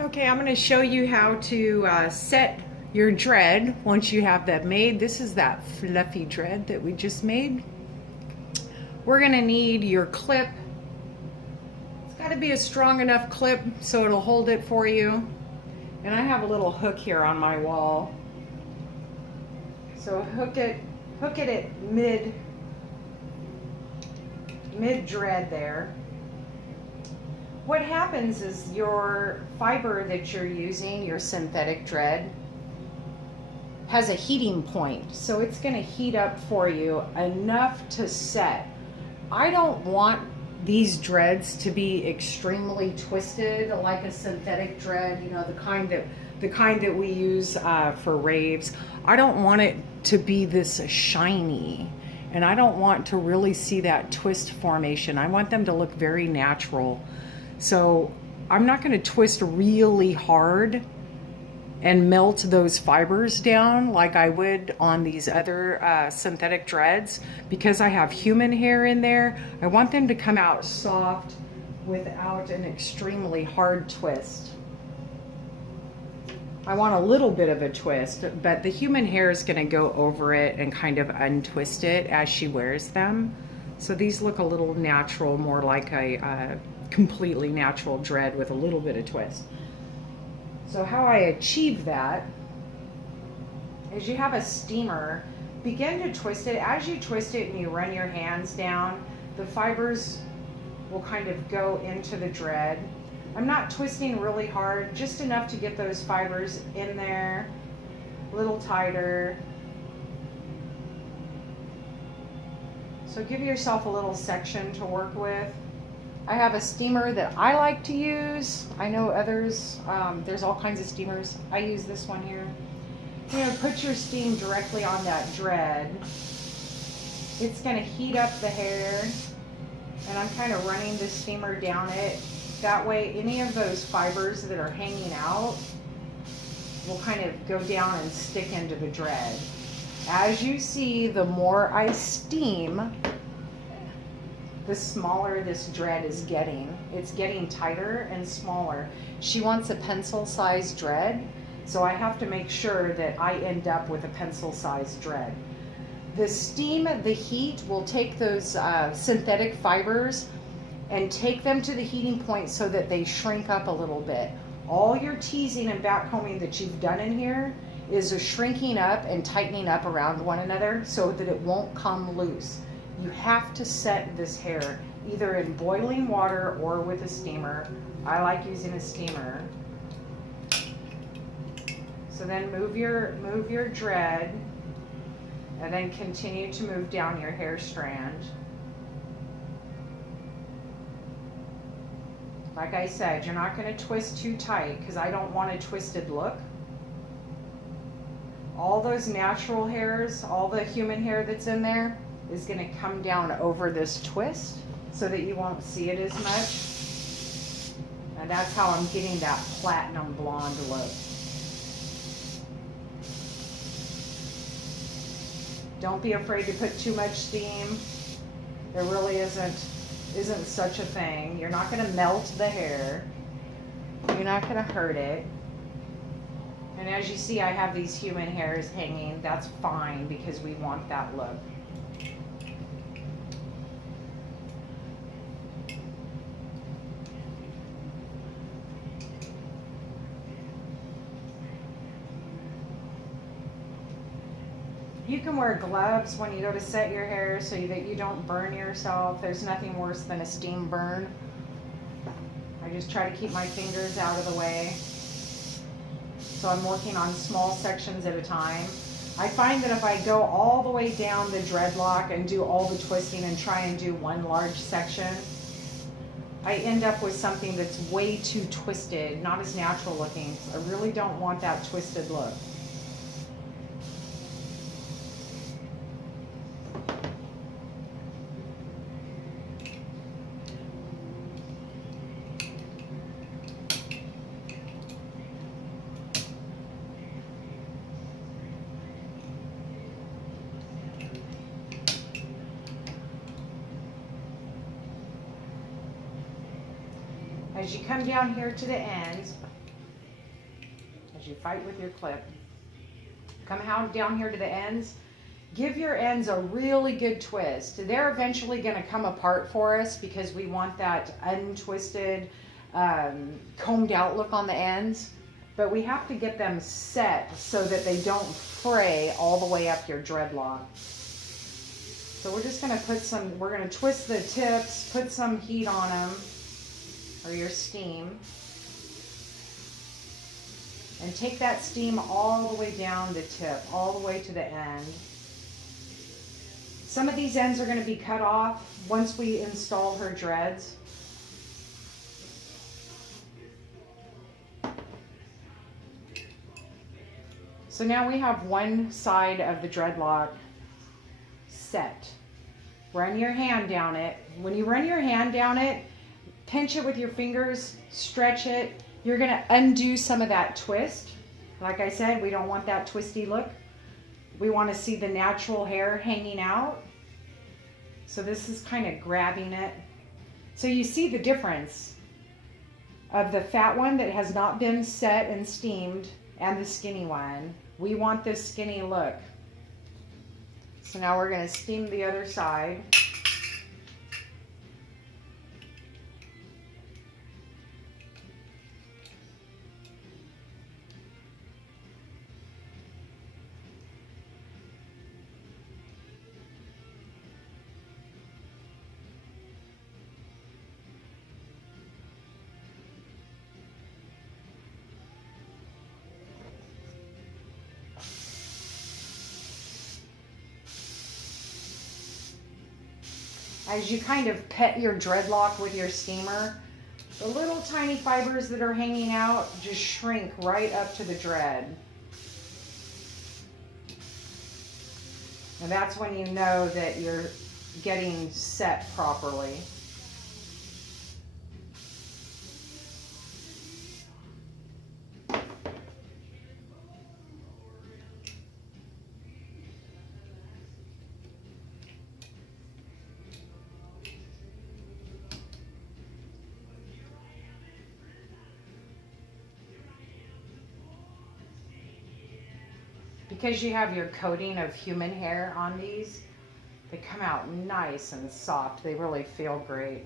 Okay, I'm going to show you how to set your dread once you have that made. This is that fluffy dread that we just made. We're going to need your clip. It's got to be a strong enough clip so it'll hold it for you. And I have a little hook here on my wall. So hook it at mid dread there. What happens is your fiber that you're using, your synthetic dread, has a heating point. So it's going to heat up for you enough to set. I don't want these dreads to be extremely twisted like a synthetic dread, you know, the kind that we use for raves. I don't want it to be this shiny, and I don't want to really see that twist formation. I want them to look very natural. So I'm not going to twist really hard and melt those fibers down like I would on these other synthetic dreads, because I have human hair in there. I want them to come out soft without an extremely hard twist. I want a little bit of a twist, but the human hair is going to go over it and kind of untwist it as she wears them. So these look a little natural, more like a completely natural dread with a little bit of twist. So how I achieve that is you have a steamer. Begin to twist it. As you twist it and you run your hands down, the fibers will kind of go into the dread. I'm not twisting really hard, just enough to get those fibers in there, a little tighter. So give yourself a little section to work with. I have a steamer that I like to use. I know others, there's all kinds of steamers. I use this one here. You're gonna put your steam directly on that dread. It's gonna heat up the hair, and I'm kind of running the steamer down it. That way, any of those fibers that are hanging out will kind of go down and stick into the dread. As you see, the more I steam, the smaller this dread is getting. It's getting tighter and smaller. She wants a pencil-sized dread, so I have to make sure that I end up with a pencil-sized dread. The steam, the heat will take those synthetic fibers and take them to the heating point so that they shrink up a little bit. All your teasing and backcombing that you've done in here is a shrinking up and tightening up around one another so that it won't come loose. You have to set this hair either in boiling water or with a steamer. I like using a steamer. So then move your dread, and then continue to move down your hair strand. Like I said, you're not going to twist too tight because I don't want a twisted look. All those natural hairs, all the human hair that's in there is going to come down over this twist so that you won't see it as much. And that's how I'm getting that platinum blonde look. Don't be afraid to put too much steam. There really isn't such a thing. You're not going to melt the hair. You're not going to hurt it. And as you see, I have these human hairs hanging. That's fine because we want that look. You can wear gloves when you go to set your hair so that you don't burn yourself. There's nothing worse than a steam burn. I just try to keep my fingers out of the way. So I'm working on small sections at a time. I find that if I go all the way down the dreadlock and do all the twisting and try and do one large section, I end up with something that's way too twisted, not as natural looking. I really don't want that twisted look. As you come down here to the end, as you fight with your clip. Come down here to the ends. Give your ends a really good twist. They're eventually going to come apart for us because we want that untwisted, combed out look on the ends. But we have to get them set so that they don't fray all the way up your dreadlock. So we're just going to put some, we're going to twist the tips, put some heat on them, or your steam. And take that steam all the way down the tip, all the way to the end. Some of these ends are going to be cut off once we install her dreads. So now we have one side of the dreadlock set. Run your hand down it. When you run your hand down it, pinch it with your fingers, stretch it. You're going to undo some of that twist. Like I said, we don't want that twisty look. We want to see the natural hair hanging out. So this is kind of grabbing it. So you see the difference of the fat one that has not been set and steamed and the skinny one. We want this skinny look. So now we're going to steam the other side. As you kind of pet your dreadlock with your steamer, the little tiny fibers that are hanging out just shrink right up to the dread. And that's when you know that you're getting set properly. Because you have your coating of human hair on these, they come out nice and soft. They really feel great.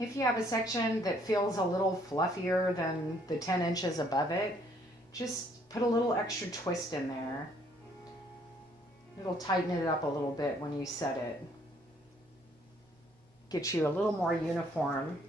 If you have a section that feels a little fluffier than the 10 inches above it, just put a little extra twist in there. It'll tighten it up a little bit when you set it. Get you a little more uniform.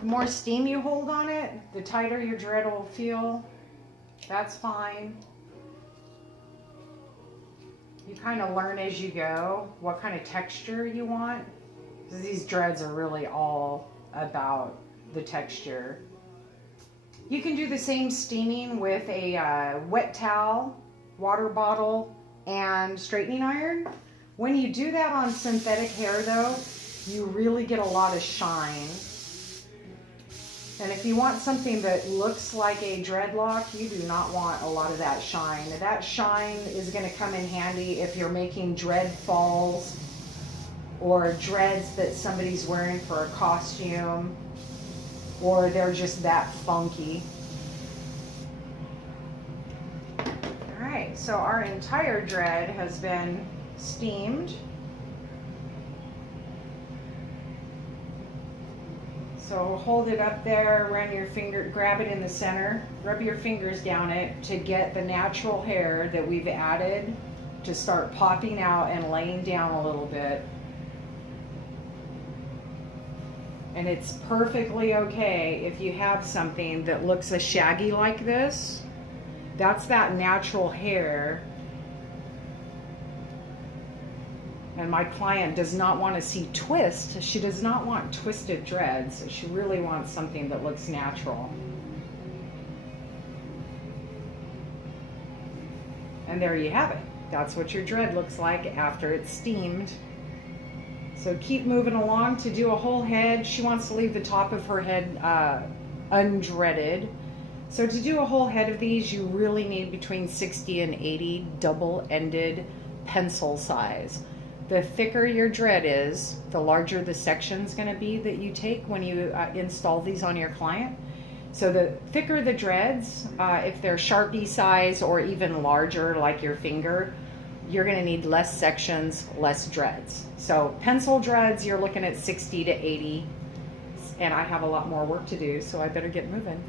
The more steam you hold on it, the tighter your dread will feel. That's fine. You kind of learn as you go what kind of texture you want. Because these dreads are really all about the texture. You can do the same steaming with a wet towel, water bottle, and straightening iron. When you do that on synthetic hair though, you really get a lot of shine. And if you want something that looks like a dreadlock, you do not want a lot of that shine. That shine is going to come in handy if you're making dread falls or dreads that somebody's wearing for a costume, or they're just that funky. All right, so our entire dread has been steamed. So hold it up there, run your finger, grab it in the center, rub your fingers down it to get the natural hair that we've added to start popping out and laying down a little bit. And it's perfectly okay if you have something that looks a shaggy like this. That's that natural hair. And my client does not want to see twist. She does not want twisted dreads. She really wants something that looks natural. And there you have it. That's what your dread looks like after it's steamed. So keep moving along. To do a whole head, she wants to leave the top of her head undreaded. So to do a whole head of these, you really need between 60 and 80 double-ended pencil size. The thicker your dread is, the larger the section's going to be that you take when you install these on your client. So the thicker the dreads, if they're Sharpie size or even larger like your finger, you're going to need less sections, less dreads. So pencil dreads, you're looking at 60 to 80, and I have a lot more work to do, so I better get moving.